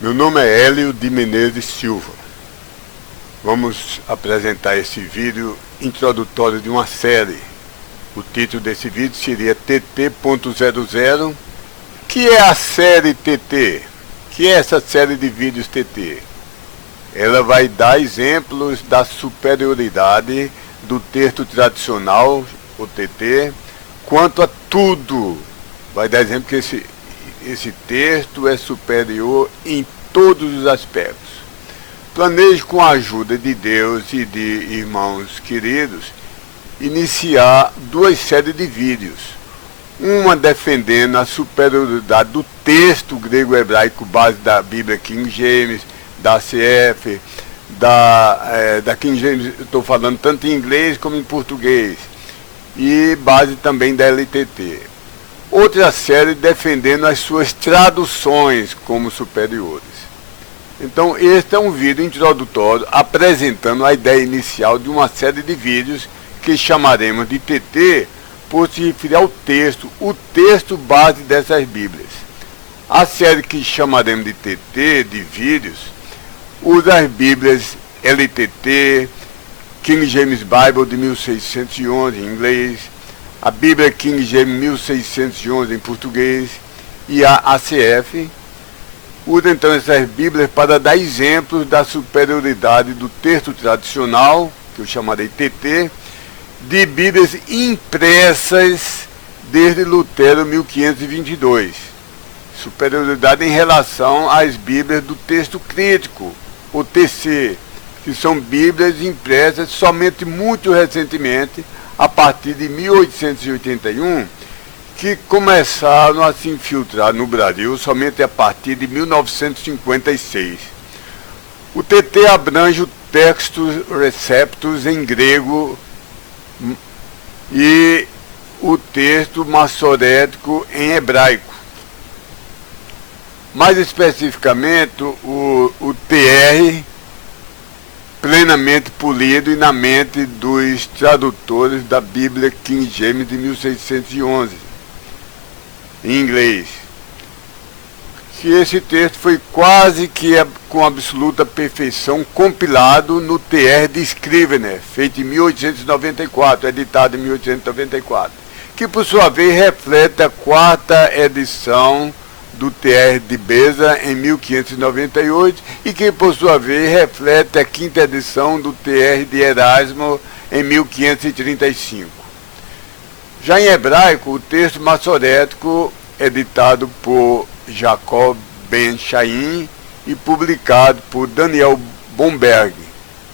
Meu nome é Hélio de Menezes Silva. Vamos apresentar esse vídeo introdutório de uma série. O título desse vídeo seria TT.00. Que é a série TT? Que é essa série de vídeos TT? Ela vai dar exemplos da superioridade do texto tradicional, o TT, quanto a tudo. Vai dar exemplo que esse texto é superior em todos os aspectos. Planejo, com a ajuda de Deus e de irmãos queridos, iniciar duas séries de vídeos. Uma defendendo a superioridade do texto grego-hebraico base da Bíblia King James, da ACF, da King James, estou falando tanto em inglês como em português, e base também da LTT. Outra série defendendo as suas traduções como superiores. Então, este é um vídeo introdutório apresentando a ideia inicial de uma série de vídeos que chamaremos de TT, por se referir ao texto, o texto base dessas Bíblias. A série que chamaremos de TT, de vídeos, usa as Bíblias LTT, King James Bible de 1611 em inglês, a Bíblia King James 1611 em português e a ACF. Usa então essas Bíblias para dar exemplos da superioridade do texto tradicional, que eu chamarei TT, de Bíblias impressas desde Lutero 1522. Superioridade em relação às Bíblias do texto crítico, o TC, que são Bíblias impressas somente muito recentemente, a partir de 1881, que começaram a se infiltrar no Brasil somente a partir de 1956. O TT abrange o Textus Receptus em grego e o texto maçorético em hebraico. Mais especificamente, o TR, plenamente polido e na mente dos tradutores da Bíblia King James de 1611, em inglês. Que esse texto foi quase que com absoluta perfeição compilado no TR de Scrivener, feito em 1894, editado em 1894, que por sua vez reflete a quarta edição do TR de Beza em 1598 e que por sua vez reflete a quinta edição do TR de Erasmo em 1535. Já em hebraico, o texto maçorético, editado por Jacob Ben Shaim e publicado por Daniel Bomberg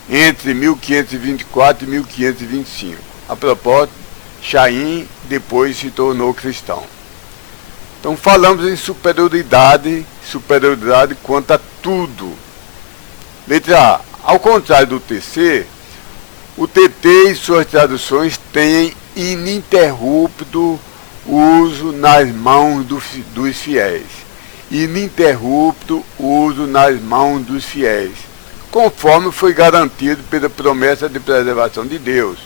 entre 1524 e 1525. A propósito, Shaim depois se tornou cristão. Então falamos em superioridade quanto a tudo. Letra A. Ao contrário do TC, o TT e suas traduções têm ininterrupto uso nas mãos dos fiéis. Ininterrupto uso nas mãos dos fiéis, conforme foi garantido pela promessa de preservação de Deus.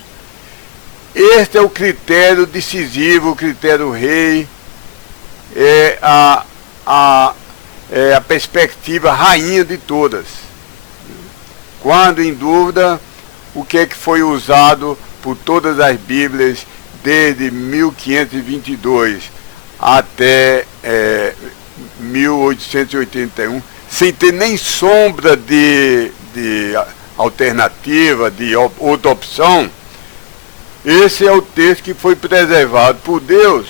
Este é o critério decisivo, o critério rei, é a perspectiva rainha de todas. Quando em dúvida, o que é que foi usado por todas as Bíblias desde 1522 até 1881, sem ter nem sombra de alternativa, de outra opção. Esse é o texto que foi preservado por Deus,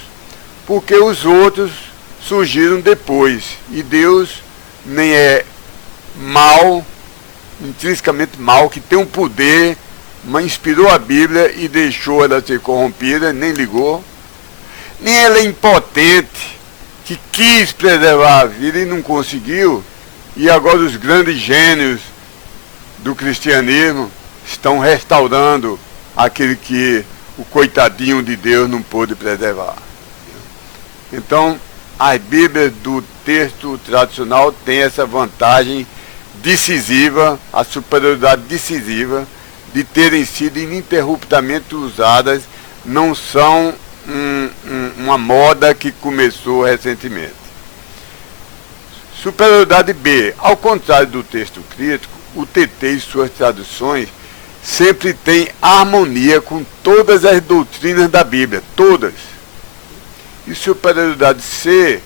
porque os outros surgiram depois. E Deus nem é mal, intrinsecamente mal, que tem um poder, mas inspirou a Bíblia e deixou ela ser corrompida, nem ligou. Nem ela é impotente, que quis preservar a vida e não conseguiu. E agora os grandes gênios do cristianismo estão restaurando aquele que o coitadinho de Deus não pôde preservar. Então, as Bíblias do texto tradicional têm essa vantagem decisiva, a superioridade decisiva, de terem sido ininterruptamente usadas, não são uma moda que começou recentemente. Superioridade B. Ao contrário do texto crítico, o TT e suas traduções sempre tem harmonia com todas as doutrinas da Bíblia, todas. E superioridade C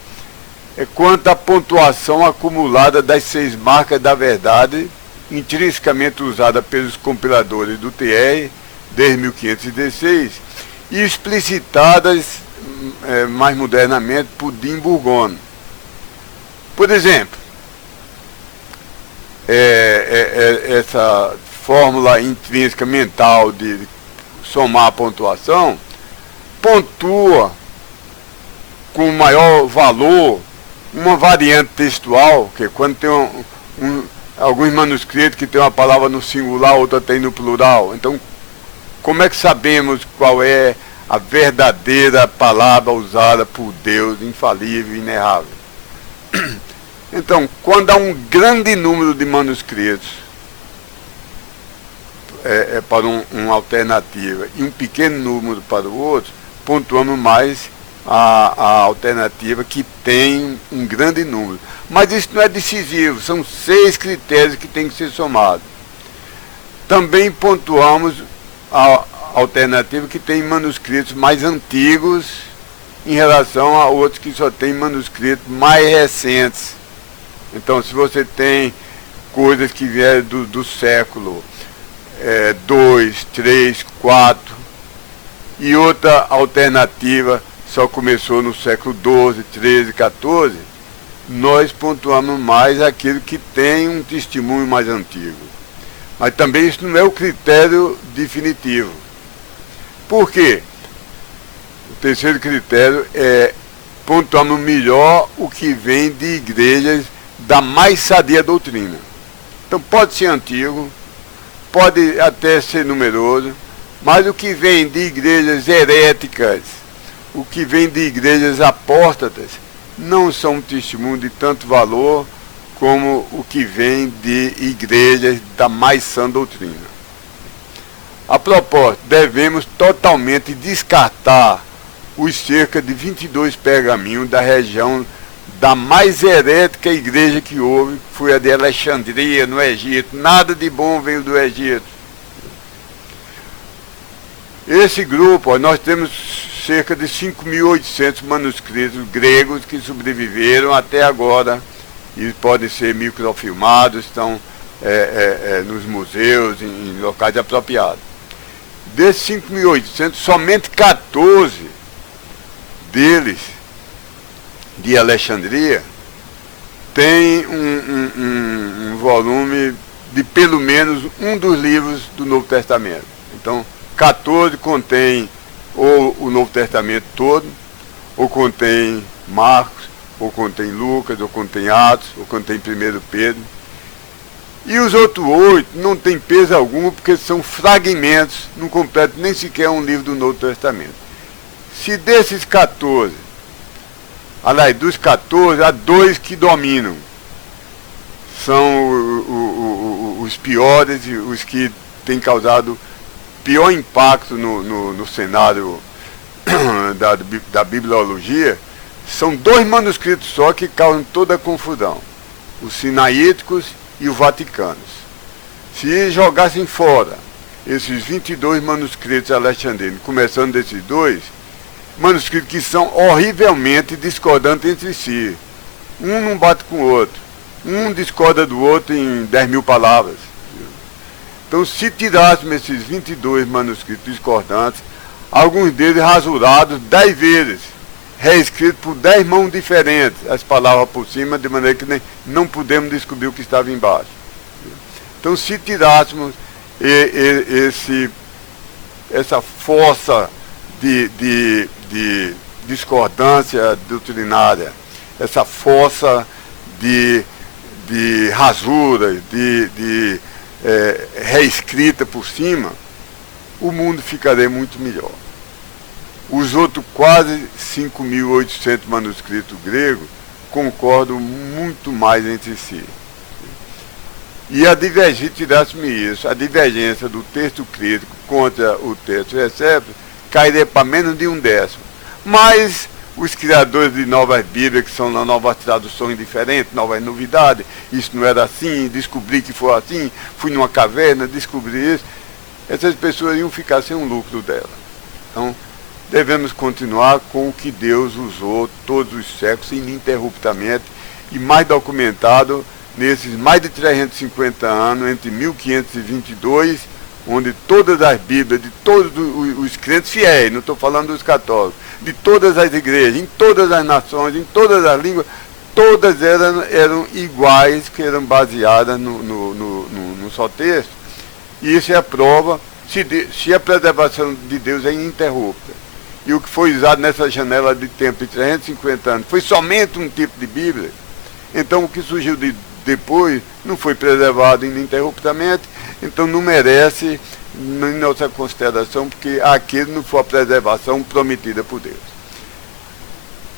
é quanto à pontuação acumulada das 6 marcas da verdade, intrinsecamente usada pelos compiladores do TR, desde 1516, e explicitadas mais modernamente por Dean Burgon. Por exemplo, essa fórmula intrínseca mental de somar a pontuação pontua com maior valor uma variante textual, que quando tem alguns manuscritos que tem uma palavra no singular, outra tem no plural. Então, como é que sabemos qual é a verdadeira palavra usada por Deus, infalível e inerrável? Então, quando há um grande número de manuscritos para uma alternativa e um pequeno número para o outro, pontuamos mais a alternativa que tem um grande número. Mas isso não é decisivo, são 6 critérios que têm que ser somados. Também pontuamos a alternativa que tem manuscritos mais antigos em relação a outros que só têm manuscritos mais recentes. Então, se você tem coisas que vieram do século 2, 3, 4, e outra alternativa só começou no século 12, 13, 14, nós pontuamos mais aquilo que tem um testemunho mais antigo. Mas também isso não é o critério definitivo. Por quê? O terceiro critério é pontuamos melhor o que vem de igrejas da mais sadia doutrina. Então pode ser antigo, pode até ser numeroso, mas o que vem de igrejas heréticas, o que vem de igrejas apóstatas, não são um testemunho de tanto valor como o que vem de igrejas da mais sã doutrina. A propósito, devemos totalmente descartar os cerca de 22 pergaminhos da região da mais herética igreja que houve, que foi a de Alexandria, no Egito. Nada de bom veio do Egito. Esse grupo, nós temos cerca de 5.800 manuscritos gregos que sobreviveram até agora e podem ser microfilmados, estão nos museus, em locais apropriados. Desses 5.800, somente 14 deles, de Alexandria, tem um volume de pelo menos um dos livros do Novo Testamento. Então, 14 contém ou o Novo Testamento todo, ou contém Marcos, ou contém Lucas, ou contém Atos, ou contém 1 Pedro. E os outros 8 não tem peso algum, porque são fragmentos, não completam nem sequer um livro do Novo Testamento. Se desses 14, aliás, dos 14, há 2 que dominam. São os piores, os que têm causado pior impacto no cenário da bibliologia. São 2 manuscritos só que causam toda a confusão. Os sinaíticos e os vaticanos. Se jogassem fora esses 22 manuscritos alexandrinos, começando desses 2, manuscritos que são horrivelmente discordantes entre si. Um não bate com o outro. Um discorda do outro em 10.000 palavras. Então, se tirássemos esses 22 manuscritos discordantes, alguns deles rasurados 10 vezes, reescritos por 10 mãos diferentes, as palavras por cima, de maneira que não podemos descobrir o que estava embaixo. Então, se tirássemos essa força de discordância doutrinária, essa força de rasura, de reescrita por cima, o mundo ficaria muito melhor. Os outros quase 5.800 manuscritos gregos concordam muito mais entre si. E a divergência, tirássemos isso, a divergência do texto crítico contra o texto recéptico cairia para menos de 1/10. Mas os criadores de novas Bíblias, que são novas traduções diferentes, novas novidades, isso não era assim, descobri que foi assim, fui numa caverna, descobri isso, essas pessoas iam ficar sem um lucro dela. Então, devemos continuar com o que Deus usou todos os séculos, ininterruptamente, e mais documentado nesses mais de 350 anos, entre 1522, onde todas as Bíblias, de todos os crentes fiéis, não estou falando dos católicos, de todas as igrejas, em todas as nações, em todas as línguas, todas eram iguais, que eram baseadas no só texto. E isso é a prova se a preservação de Deus é ininterrupta. E o que foi usado nessa janela de tempo de 350 anos foi somente um tipo de Bíblia. Então o que surgiu depois não foi preservado ininterruptamente, então não merece em nossa consideração, porque aquele não foi a preservação prometida por Deus.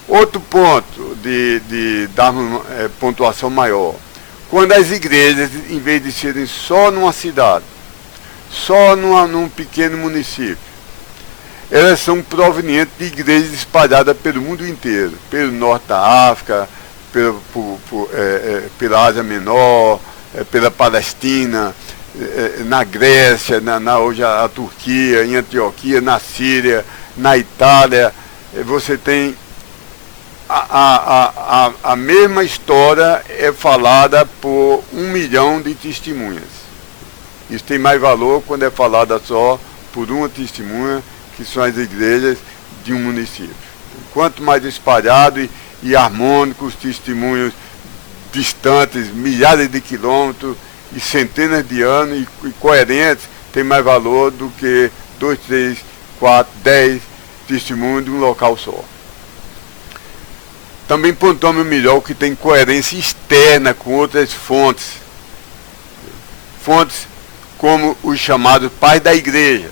Outro ponto de darmos pontuação maior, quando as igrejas, em vez de serem só numa cidade, só num pequeno município, elas são provenientes de igrejas espalhadas pelo mundo inteiro, pelo norte da África, pela Ásia Menor, pela Palestina, na Grécia, hoje a Turquia, em Antioquia, na Síria, na Itália. Você tem a mesma história é falada por 1 milhão de testemunhas. Isso tem mais valor quando é falada só por uma testemunha, que são as igrejas de um município. Quanto mais espalhado e harmônico os testemunhos distantes, milhares de quilômetros e centenas de anos e coerentes, tem mais valor do que 2, 3, 4, 10 testemunhos de um local só. Também pontuamos melhor o que tem coerência externa com outras fontes. Fontes como os chamados pais da igreja.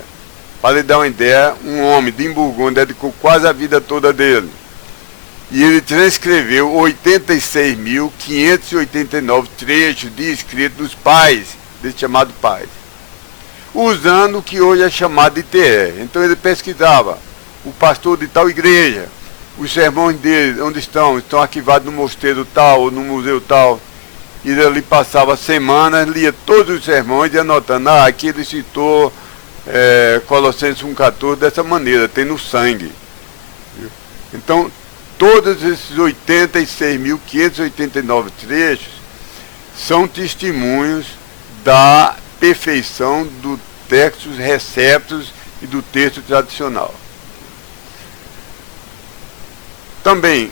Para lhe dar uma ideia, um homem de Imburgão dedicou quase a vida toda dele. E ele transcreveu 86.589 trechos de escrito dos pais, desse chamado pais, usando o que hoje é chamado de TR. Então ele pesquisava o pastor de tal igreja, os sermões dele, onde estão arquivados no mosteiro tal, ou no museu tal. E ele passava semanas, lia todos os sermões e anotando, aqui ele citou Colossenses 1,14 dessa maneira, tem no sangue. Então, todos esses 86.589 trechos são testemunhos da perfeição do textos receptos e do texto tradicional. Também,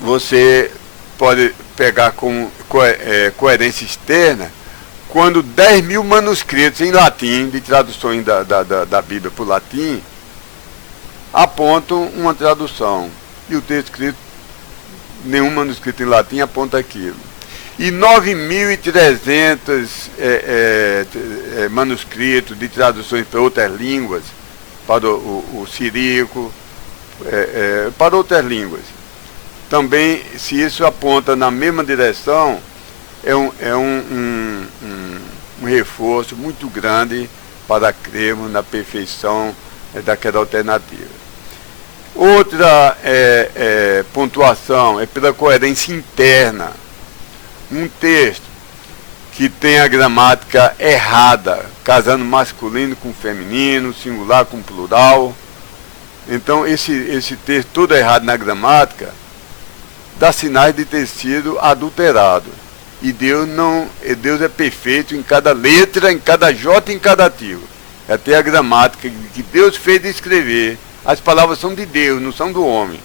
você pode pegar com coerência externa quando 10.000 manuscritos em latim, de traduções da Bíblia para o latim, apontam uma tradução. E o texto escrito, nenhum manuscrito em latim aponta aquilo. E 9.300 manuscritos de traduções para outras línguas, para o siríaco, para outras línguas. Também, se isso aponta na mesma direção, é um reforço muito grande para crermos na perfeição daquela alternativa. Outra pontuação é pela coerência interna. Um texto que tem a gramática errada, casando masculino com feminino, singular com plural. Então, esse texto todo errado na gramática dá sinais de ter sido adulterado. E Deus é perfeito em cada letra, em cada jota, em cada ativo. Até a gramática que Deus fez de escrever, as palavras são de Deus, não são do homem.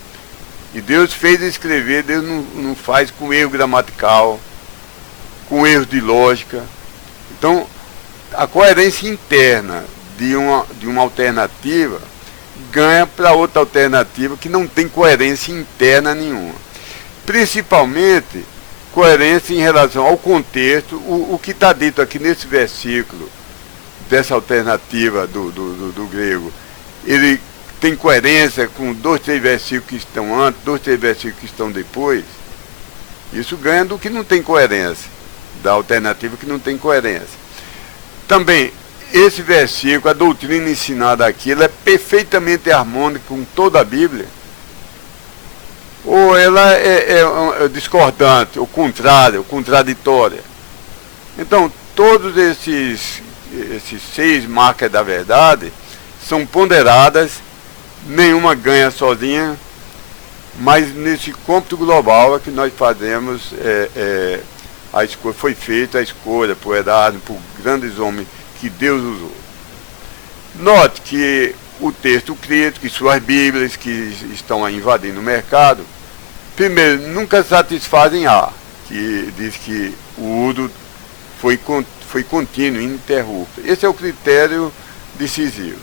E Deus fez de escrever, Deus não faz com erro gramatical, com erros de lógica. Então, a coerência interna de uma alternativa ganha para outra alternativa que não tem coerência interna nenhuma. Principalmente coerência em relação ao contexto, o que está dito aqui nesse versículo, dessa alternativa do grego, ele tem coerência com 2, 3 versículos que estão antes, 2, 3 versículos que estão depois. Isso ganha do que não tem coerência, da alternativa que não tem coerência. Também, esse versículo, a doutrina ensinada aqui, ela é perfeitamente harmônica com toda a Bíblia? Ou ela é discordante, ou contrária, ou contraditória? Então, todos esses 6 marcas da verdade são ponderadas, nenhuma ganha sozinha, mas nesse cômputo global é que nós fazemos, a escolha, foi feita a escolha por Erasmo, por grandes homens que Deus usou. Note que o texto crítico e suas bíblias que estão aí invadindo o mercado, primeiro, nunca satisfazem A, que diz que o uso foi contínuo, ininterrupto. Esse é o critério decisivo.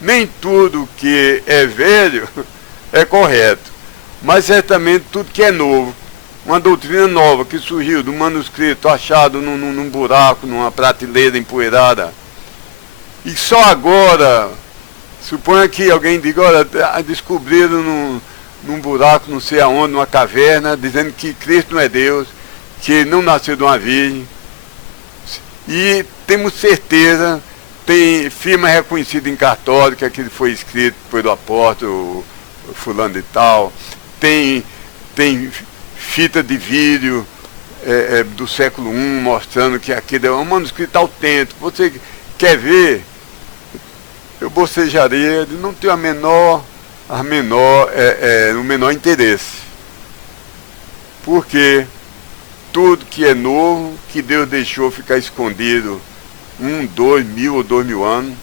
Nem tudo que é velho é correto, mas certamente tudo que é novo, uma doutrina nova que surgiu do manuscrito achado num buraco, numa prateleira empoeirada, e só agora, suponha que alguém diga, olha, descobriram num buraco, não sei aonde, numa caverna, dizendo que Cristo não é Deus, que ele não nasceu de uma virgem, e temos certeza, tem firma reconhecida em cartório, que aquilo foi escrito pelo apóstolo fulano de tal, tem fita de vídeo do século I mostrando que aquilo é um manuscrito autêntico. Você quer ver? Eu bocejaria de não ter o menor interesse. Porque tudo que é novo, que Deus deixou ficar escondido 1, 2 mil ou 2 mil anos,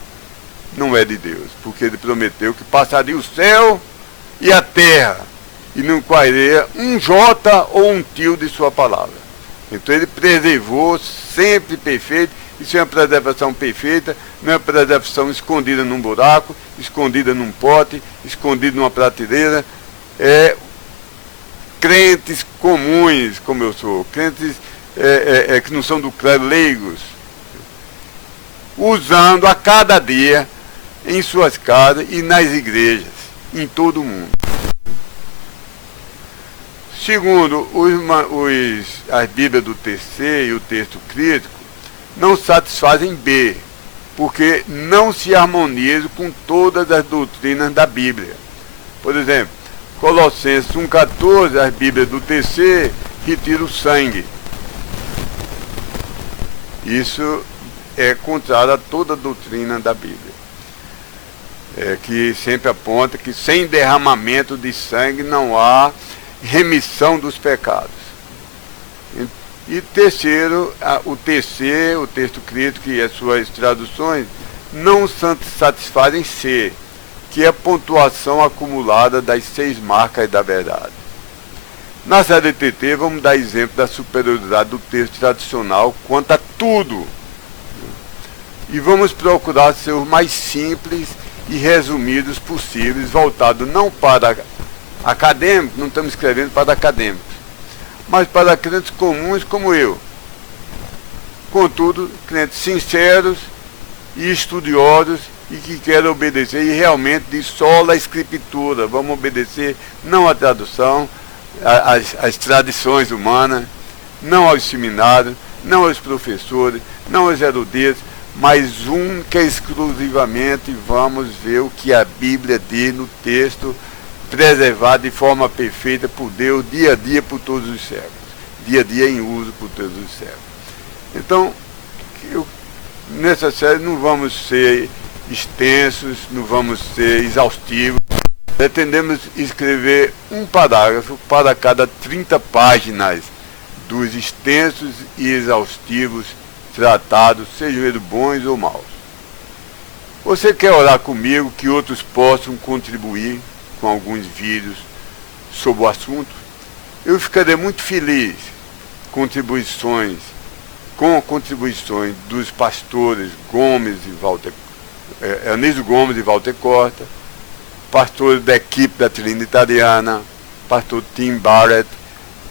não é de Deus. Porque ele prometeu que passaria o céu e a terra, e não cairia um jota ou um tio de sua palavra. Então ele preservou sempre perfeito. Isso é uma preservação perfeita, não é uma preservação escondida num buraco, escondida num pote, escondida numa prateleira. Crentes comuns, como eu sou, crentes que não são do clero, leigos, usando a cada dia em suas casas e nas igrejas, em todo o mundo. Segundo, as Bíblias do TC e o texto crítico não satisfazem B, porque não se harmonizam com todas as doutrinas da Bíblia. Por exemplo, Colossenses 1,14, as Bíblias do TC retiram o sangue. Isso é contrário a toda a doutrina da Bíblia. Que sempre aponta que sem derramamento de sangue não há remissão dos pecados. E terceiro, o TC, o texto crítico e as suas traduções não satisfazem C, que é a pontuação acumulada das 6 marcas da verdade. Na série TT, vamos dar exemplo da superioridade do texto tradicional quanto a tudo. E vamos procurar ser os mais simples e resumidos possíveis, voltados não para acadêmicos, não estamos escrevendo para acadêmicos, mas para crentes comuns como eu. Contudo, crentes sinceros e estudiosos e que querem obedecer, e realmente de sola escritura, vamos obedecer não à tradução, às tradições humanas, não aos seminários, não aos professores, não aos eruditos, mas única e exclusivamente vamos ver o que a Bíblia diz no texto, preservado de forma perfeita por Deus, dia a dia por todos os séculos, dia a dia em uso por todos os séculos. Então, nessa série não vamos ser extensos, não vamos ser exaustivos, pretendemos escrever um parágrafo para cada 30 páginas dos extensos e exaustivos tratados, sejam eles bons ou maus. Você quer orar comigo que outros possam contribuir com alguns vídeos sobre o assunto? Eu ficarei muito feliz com contribuições dos pastores Anísio Gomes e Walter Costa, pastores da equipe da Trinitariana, pastor Tim Barrett,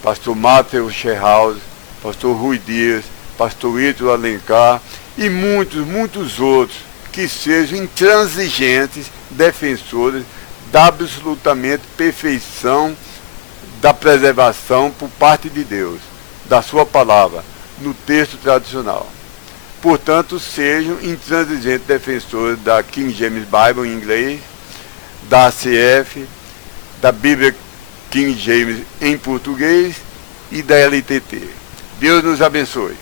pastor Matthew Scherhaus, pastor Rui Dias, pastor Ítalo Alencar e muitos outros que sejam intransigentes defensores da absolutamente perfeição da preservação por parte de Deus, da sua palavra, no texto tradicional. Portanto, sejam intransigentes defensores da King James Bible em inglês, da ACF, da Bíblia King James em português e da LTT. Deus nos abençoe.